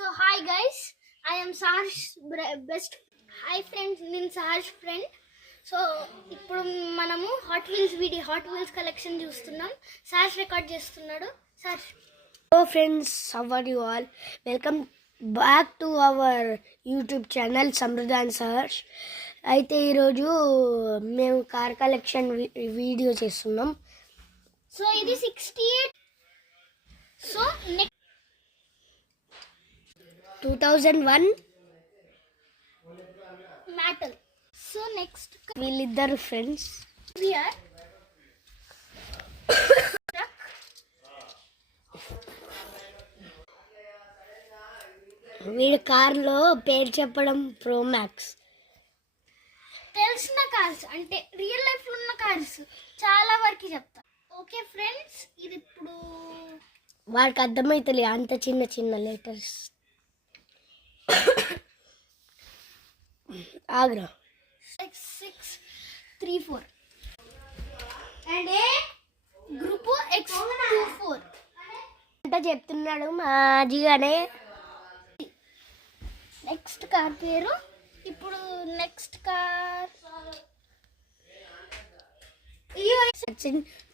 So hi guys, I am Saharsh best. Hi friends, నేను Saharsh friend. So ఇప్పుడు మనము hot wheels collection చూస్తున్నాం. Saharsh record చేస్తున్నాడు. సార్ hello friends, how are you all? Welcome back to our YouTube channel Samruddh and Saharsh. అయితే ఈరోజు మేము car collection video చేస్తున్నాం. సో ఇది 68. So 2001 metal. So next వీళ్ళిద్దరు ఫ్రెండ్స్. we are వీడి కార్లో పేరు చెప్పడం ప్రో మ్యాక్స్. తెలిసిన కార్స్ అంటే రియల్ లైఫ్ లో ఉన్న కార్స్ చాలా వరకు చెప్తా. ఓకే ఫ్రెండ్స్, ఇది ఇప్పుడు వాడికి అర్థమైతలే అంత చిన్న చిన్న letters. Agra 634 and group X24 అంతా చెప్తున్నాడు మాజిగానే. నెక్స్ట్ కార్ పేరు ఇప్పుడు next car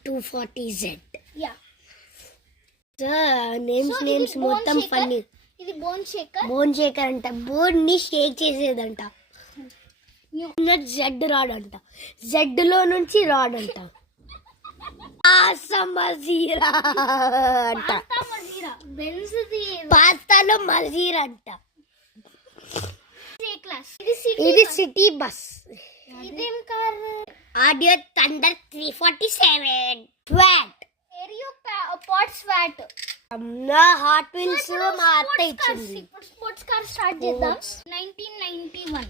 240Z. Yeah. Names మొత్తం ఫన్నీ. ఇది బోన్ షేకర్ అంట. బోన్ ని షేక్ చేసేదంట. జెడ్ రాడ్ అంట. జెడ్ లో నుంచి రాడ్ అంట. మజీరా అంట. పాస్తాలో మజీరా అంట. ఇది సిటీ బస్. ఇదేం car? Audio thunder 347 swat. Aero pod swat. నా హాట్ వీల్స్ మా అత్త ఇచ్చింది. ఇప్పుడు స్పోర్ట్స్ కార్ స్టార్ట్ చేద్దాం. 1991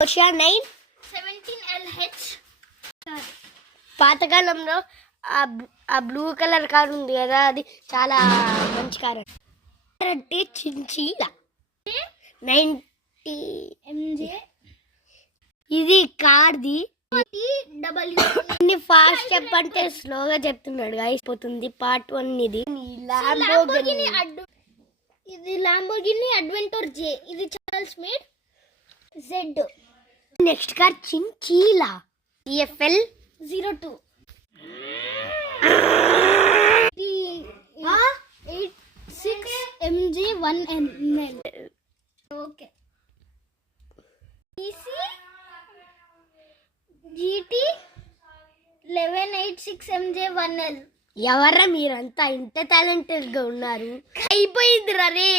పోర్షే 917LH కార్. పాతకాలంలో ఆ బ్లూ కలర్ కార్ ఉంది కదా, అది చాలా మంచి కార్. అంటే చించీలా 90 MJ. ఇది కార్ది. TW ఫాస్ట్ చెప్పంటే స్లోగా చెప్తున్నాడు. అయిపోతుంది పార్ట్ 1 ఇది. ఇది ల్యాంబోర్గిని అడ్వెంచర్ J. ఇది Charles made Z. Next car చించీలా TFL 02 86 MG 1NL. Okay. TC GT 1186 MJ 1L. ఎవరా మీరంతా ఇంత టాలెంటెడ్ గా ఉన్నారు? అయిపోయింది రే.